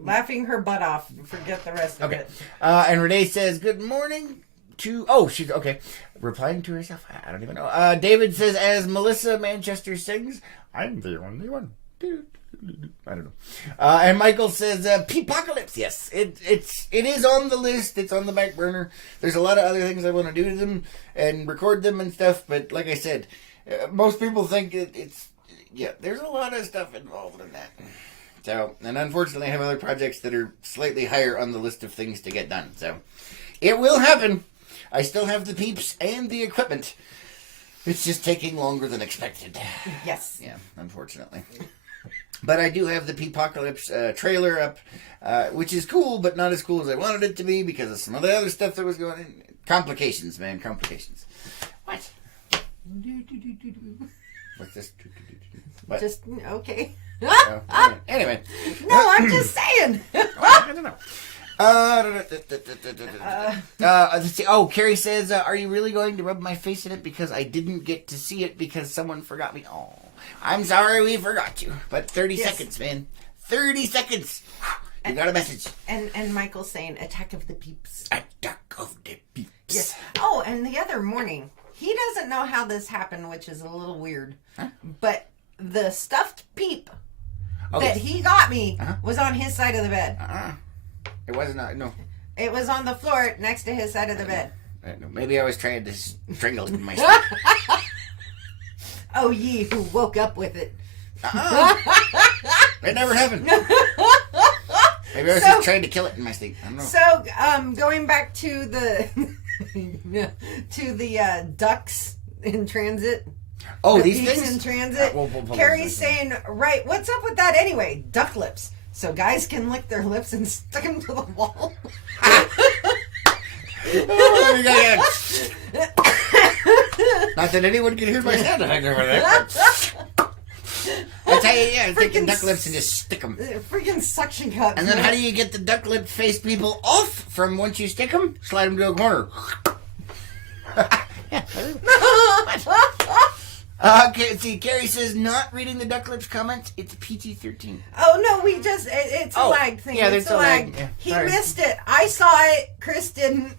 laughing her butt off. Forget the rest of it. And Renee says, good morning to... Oh, she's... Okay. Replying to herself. I don't even know. David says, as Melissa Manchester sings, I'm the only one. I don't know. And Michael says, Peepocalypse. Yes, it is on the list. It's on the back burner. There's a lot of other things I want to do to them and record them and stuff. But like I said, most people think it's... Yeah, there's a lot of stuff involved in that. So, and unfortunately I have other projects that are slightly higher on the list of things to get done. So, it will happen. I still have the peeps and the equipment. It's just taking longer than expected. Yes. Yeah, unfortunately. But I do have the Peepocalypse trailer up, which is cool, but not as cool as I wanted it to be because of some of the other stuff that was going on. Complications, man, complications. What? What's this? What? Just, okay. Anyway. No, I'm just saying. I don't know. Let's see. Oh, Carrie says, are you really going to rub my face in it because I didn't get to see it because someone forgot me? Oh, I'm sorry we forgot you. But 30 seconds, man. 30 seconds. You got a message. And Michael's saying, Attack of the Peeps. Attack of the Peeps. Yes. Oh, and the other morning, he doesn't know how this happened, which is a little weird. Huh? But the stuffed peep that he got me was on his side of the bed. It wasn't, no. It was on the floor next to his side of the bed. Maybe I was trying to strangle him myself. Oh, ye who woke up with it. It never happened. Maybe I was just trying to kill it in my sleep. I don't know. So, going back to the ducks in transit. Oh, these things in transit. Carrie's saying, right, what's up with that anyway? Duck lips. So guys can lick their lips and stick them to the wall. Not that anyone can hear my sound effect over there. I tell you, take duck lips and just stick them. Freaking suction cups. And then how do you get the duck lip face people off from once you stick them? Slide them to a corner. Okay, see, Carrie says, not reading the Duck Lips comments, it's PG-13. Oh, no, it's a lag thing. Yeah, there's a lag. Yeah, he missed it. I saw it. Chris didn't.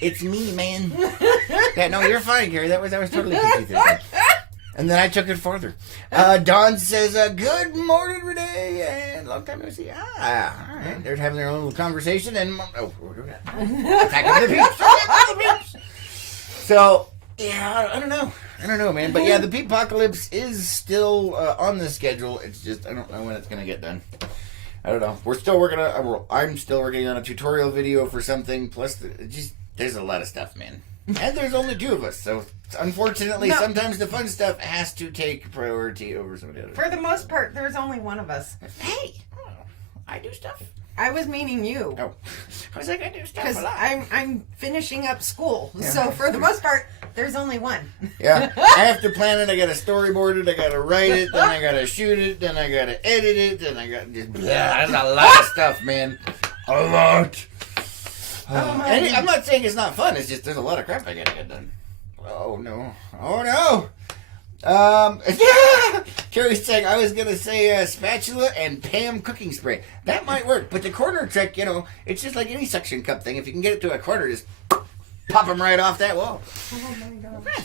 It's me, man. Yeah, no, you're fine, Carrie. That was totally PG-13. And then I took it further. Dawn says, good morning, Renee, and long time no see. All right. They're having their own little conversation, and Attack of the Peeps. So, yeah, I don't know, man. But yeah, the Peepocalypse is still on the schedule. It's just, I don't know when it's going to get done. I don't know. We're still working on, I'm still working on a tutorial video for something. Plus, there's a lot of stuff, man. And there's only 2 of us, so unfortunately, sometimes the fun stuff has to take priority over some of the others. For the most part, there's only one of us. Hey, I do stuff. I was meaning you. Oh, I was like, I do stuff because a lot. I'm finishing up school, so for the most part, there's only one. Yeah, I have to plan it. I got to storyboard it. I got to write it. Then I got to shoot it. Then I got to edit it. Then I got just there's a lot of stuff, man. A lot. And I'm not saying it's not fun. It's just there's a lot of crap I gotta get done. Oh no! Oh no! Yeah! Carrie's saying I was gonna say spatula and Pam cooking spray. That might work, but the corner trick, it's just like any suction cup thing. If you can get it to a corner, just pop them right off that wall. Oh my gosh!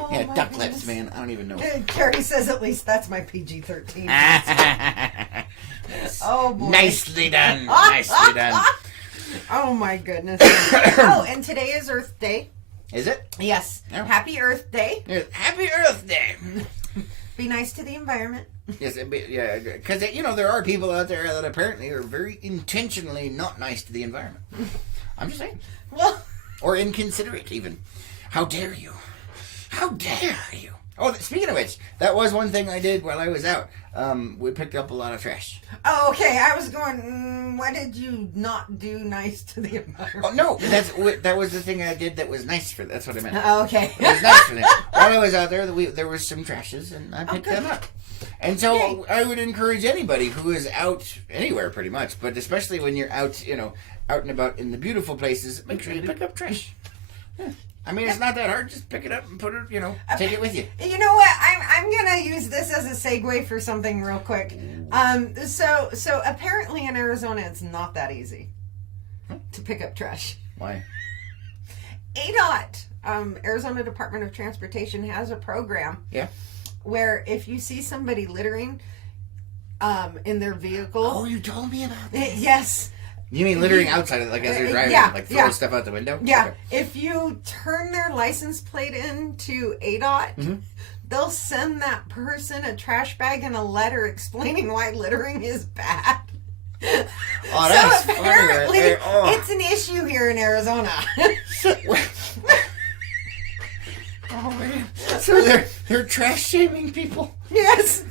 Oh yeah, duck lips, man. I don't even know. Carrie says at least that's my PG-13. Yes. Oh boy! Nicely done. Nicely done. Oh my goodness. Oh, and today is Earth Day. Is it? Yes. Oh. Happy Earth Day. Happy Earth Day. Be nice to the environment. Yes, yeah, because there are people out there that apparently are very intentionally not nice to the environment. I'm just saying. Well, or inconsiderate even. How dare you? How dare you? Oh, speaking of which, that was one thing I did while I was out. We picked up a lot of trash. Oh, okay. I was going, why did you not do nice to the environment? Oh, no. That was the thing I did that was nice for them. That's what I meant. Oh, okay. It was nice for them. While I was out there, there was some trashes, and I picked them up. And so Yay. I would encourage anybody who is out anywhere pretty much, but especially when you're out, out and about in the beautiful places, make sure you pick up trash. Yeah. I mean, it's not that hard. Just pick it up and put it, take it with you. You know what? I'm gonna use this as a segue for something real quick. So apparently in Arizona, it's not that easy to pick up trash. Why? ADOT, Arizona Department of Transportation, has a program. Yeah. Where if you see somebody littering, in their vehicle. Oh, you told me about that. Yes. You mean littering outside of it, like as they're driving, like throwing stuff out the window? Yeah. Okay. If you turn their license plate in to ADOT, they'll send that person a trash bag and a letter explaining why littering is bad. Oh, that's so apparently, funny. It's an issue here in Arizona. Oh man! So they're trash shaming people. Yes.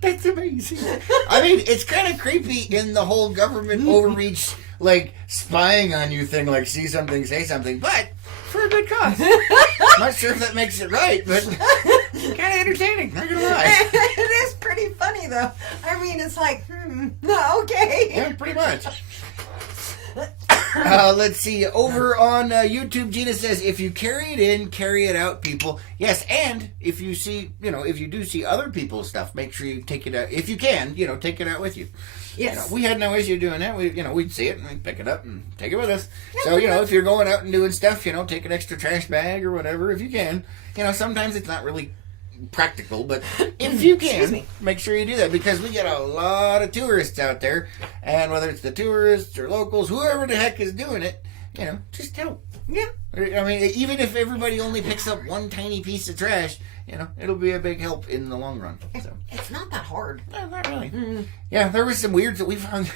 That's amazing. I mean, it's kind of creepy in the whole government overreach, like spying on you thing, like see something, say something, but for a good cause. I'm not sure if that makes it right, but kind of entertaining. Not gonna lie. It is pretty funny though. I mean, it's like, okay. Yeah, pretty much. Let's see. Over on YouTube, Gina says, if you carry it in, carry it out, people. Yes, and if you see, if you do see other people's stuff, make sure you take it out. If you can, take it out with you. Yes. We had no issue doing that. We'd see it and we'd pick it up and take it with us. So, if you're going out and doing stuff, take an extra trash bag or whatever if you can. Sometimes it's not really practical, but if you can, make sure you do that, because we get a lot of tourists out there, and whether it's the tourists or locals, whoever the heck is doing it, just help. Yeah. I mean, even if everybody only picks up one tiny piece of trash, it'll be a big help in the long run. So it's not that hard. No, not really. Yeah, there was some weird that we found.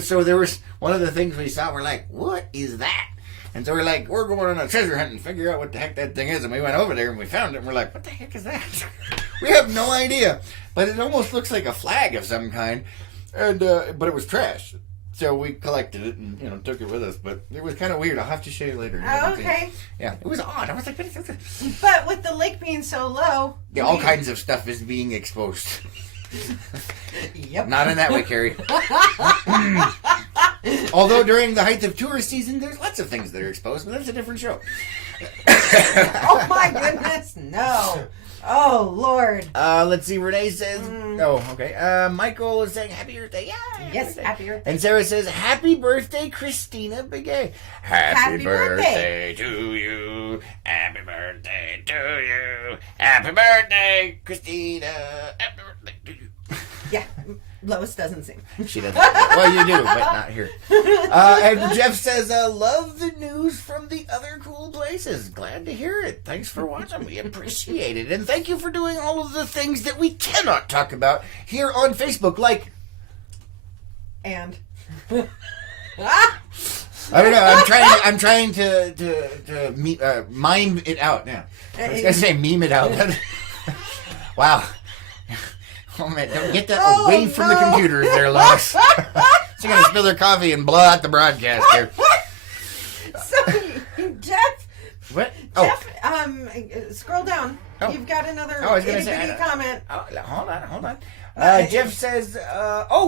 So there was one of the things we saw. We're like, what is that? And so we're like, we're going on a treasure hunt and figure out what the heck that thing is. And we went over there and we found it. And we're like, what the heck is that? We have no idea. But it almost looks like a flag of some kind. And but it was trash. So we collected it and took it with us. But it was kind of weird. I'll have to show you later. Okay. Yeah, it was odd. I was like, what is this? But with the lake being so low. Yeah, all kinds of stuff is being exposed. Yep. Not in that way, Carrie. Although during the height of tourist season, there's lots of things that are exposed, but that's a different show. Oh my goodness, no. Oh, Lord. Let's see, Renee says... Oh, okay. Michael is saying happy birthday. Yeah, yes, happy birthday. And Sarah says, happy birthday, Christina Begay. Happy birthday to you. Happy birthday to you. Happy birthday, Christina. Happy birthday to you. Yeah, Lois doesn't sing. She doesn't. Well, you do, but not here. And Jeff says, love the news from the other cool places. Glad to hear it. Thanks for watching. We appreciate it. And thank you for doing all of the things that we cannot talk about here on Facebook, like... And... I don't know. I'm trying to mime it out now. I was gonna say meme it out. Wow. Oh man, don't get that away from the computers there, Lois. She's gonna spill her coffee and blow out the broadcast here. So, Jeff. What? Jeff, scroll down. You've got another itty-bitty comment. Hold on. Jeff says,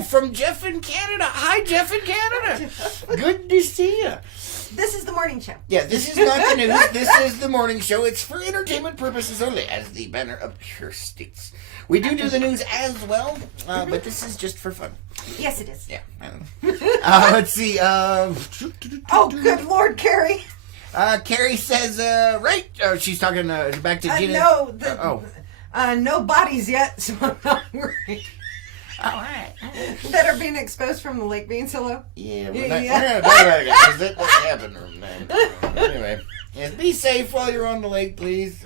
from Jeff in Canada. Hi, Jeff in Canada. Good to see you. This is the morning show. Yeah, this is not the news. This is the morning show. It's for entertainment purposes only, as the banner up here states. We do the news as well, but this is just for fun. Yes, it is. Yeah. I don't know. Let's see. Oh, good Lord, Carrie. Carrie says, right. She's talking back to Gina. No, no bodies yet, so I'm not worried. All right. That are being exposed from the lake being so low? Yeah, we're not going to talk about it because that doesn't happen from then. Anyway, be safe while you're on the lake, please.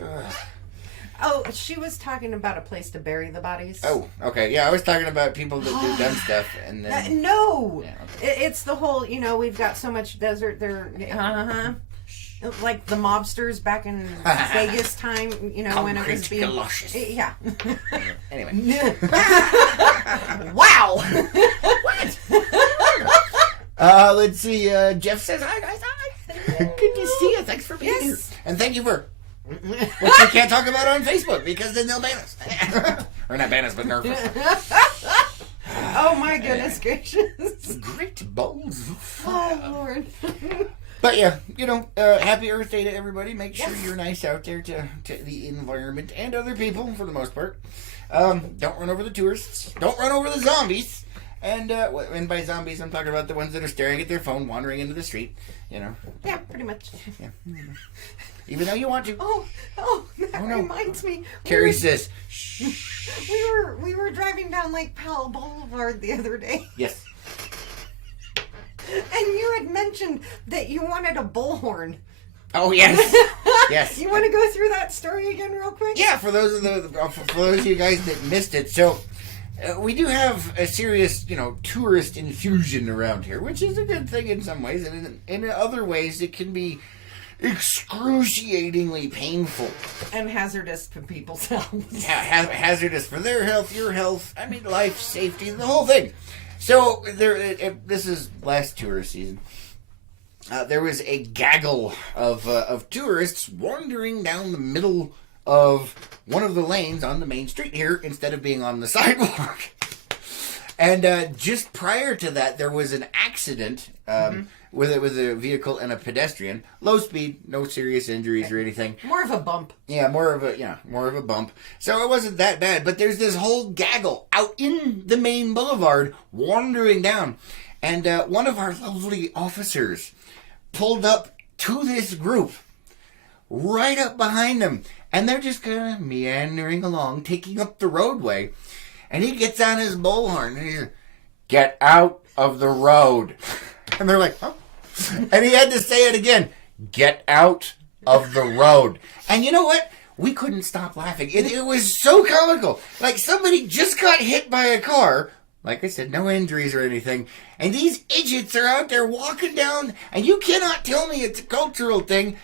Oh, she was talking about a place to bury the bodies. Oh, okay. Yeah, I was talking about people that do dumb stuff and then... no! Yeah, okay. It's the whole, we've got so much desert there. Like the mobsters back in Vegas time, when it was being... galoshes. Yeah. Anyway. Wow! What? Let's see. Jeff says, hi, guys. Hi. Good to see you. Thanks for being here. And thank you for... which we can't talk about on Facebook because then they'll ban us. Or not ban us, but nerf us. Oh my goodness gracious. Great balls of fire. Oh Lord. But yeah, happy Earth Day to everybody. Make sure you're nice out there to the environment and other people for the most part. Don't run over the tourists. Don't run over the zombies. And by zombies, I'm talking about the ones that are staring at their phone, wandering into the street. Yeah, pretty much. Yeah. Even though you want to. That reminds me. Carrie says, shh. We were driving down Lake Powell Boulevard the other day. Yes. And you had mentioned that you wanted a bullhorn. Oh yes, yes. You want to go through that story again, real quick? Yeah, for those of you guys that missed it. So we do have a serious, tourist infusion around here, which is a good thing in some ways, and in other ways it can be excruciatingly painful and hazardous for people's health. Yeah, hazardous for their health, your health. I mean, life, safety, the whole thing. So this is last tourist season. There was a gaggle of tourists wandering down the middle of one of the lanes on the main street here instead of being on the sidewalk. And just prior to that, there was an accident with a vehicle and a pedestrian. Low speed, no serious injuries or anything. More of a bump. Yeah, more of a bump. So it wasn't that bad. But there's this whole gaggle out in the main boulevard wandering down. And one of our lovely officers pulled up to this group, right up behind them. And they're just kind of meandering along, taking up the roadway. And he gets on his bullhorn and he's like, "Get out of the road." And they're like, "Huh?" And he had to say it again. "Get out of the road." And you know what? We couldn't stop laughing. It was so comical. Like somebody just got hit by a car. Like I said, no injuries or anything. And these idiots are out there walking down. And you cannot tell me it's a cultural thing.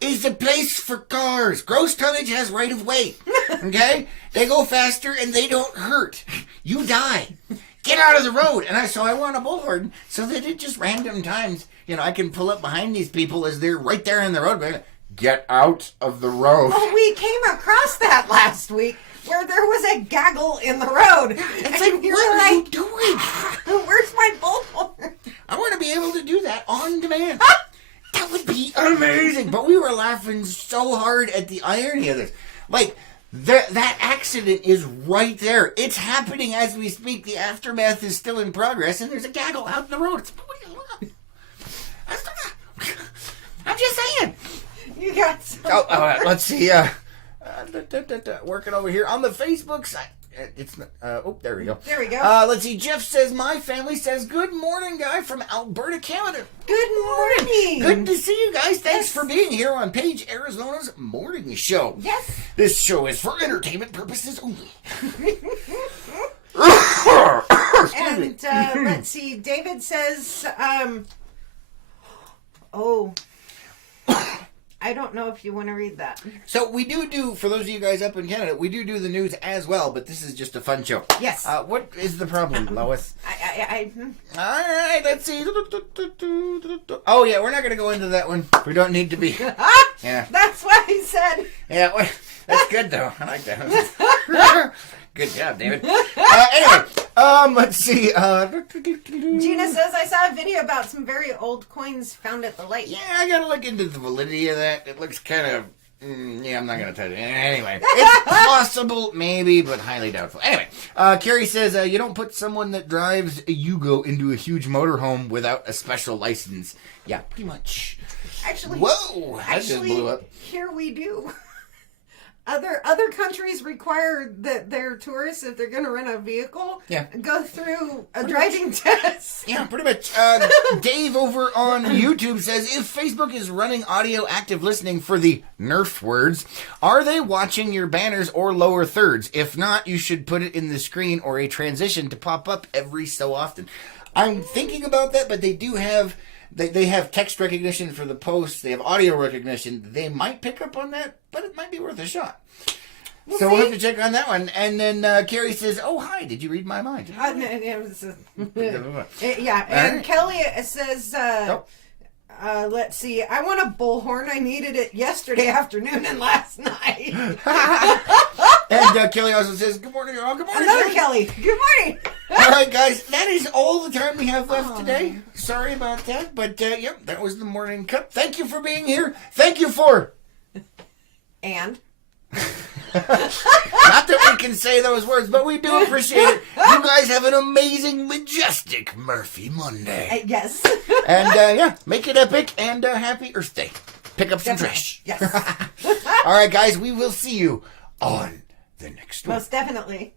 Is a place for cars. Gross tonnage has right of way. Okay? They go faster and they don't hurt. You die. Get out of the road. And so I want a bullhorn so that at just random times, I can pull up behind these people as they're right there in the road. Get out of the road. Oh, we came across that last week where there was a gaggle in the road. It's like, what are you doing? Where's my bullhorn? I want to be able to do that on demand. That would be amazing. But we were laughing so hard at the irony of this. Like, that accident is right there. It's happening as we speak. The aftermath is still in progress, and there's a gaggle out in the road. I'm just saying. You got some. Let's see. Working over here on the Facebook side. It's not, there we go. There we go. Let's see. Jeff says, "My family says good morning, guy from Alberta, Canada." Good morning. Good to see you guys. Thanks for being here on Page Arizona's morning show. Yes. This show is for entertainment purposes only. And let's see. David says, I don't know if you want to read that. So we do, for those of you guys up in Canada, we do the news as well, but this is just a fun show. Yes. What is the problem, Lois? All right, let's see. Oh, yeah, we're not going to go into that one. We don't need to be. Yeah. That's what I said. Yeah, well, that's good, though. I like that. Good job, David. Anyway, let's see. Gina says, I saw a video about some very old coins found at the lake. Yeah, I gotta look into the validity of that. It looks kind of... I'm not gonna touch it. Anyway, it's possible, maybe, but highly doubtful. Anyway, Carrie says, you don't put someone that drives a Yugo into a huge motorhome without a special license. Yeah, pretty much. Actually, whoa, that just blew up. Here we do. Other countries require that their tourists, if they're going to rent a vehicle, go through a driving test. Yeah, pretty much. Dave over on YouTube says, if Facebook is running audio active listening for the Nerf words, are they watching your banners or lower thirds? If not, you should put it in the screen or a transition to pop up every so often. I'm thinking about that, but they do have... They have text recognition for the posts. They have audio recognition. They might pick up on that, but it might be worth a shot. We'll have to check on that one. And then Carrie says, oh, hi, did you read my mind? Yeah, and right. Kelly says, let's see, I want a bullhorn. I needed it yesterday afternoon and last night. And Kelly also says, good morning, all. Good morning. Another Kelly. Good morning. All right, guys, that is all the time we have left today. Sorry about that, but yep, that was the morning cup. Thank you for being here. Thank you for... And? Not that we can say those words, but we do appreciate it. You guys have an amazing, majestic Murphy Monday. Yes. And make it epic and happy Earth Day. Pick up some trash. Yes. All right, guys, we will see you on the next one. Most definitely.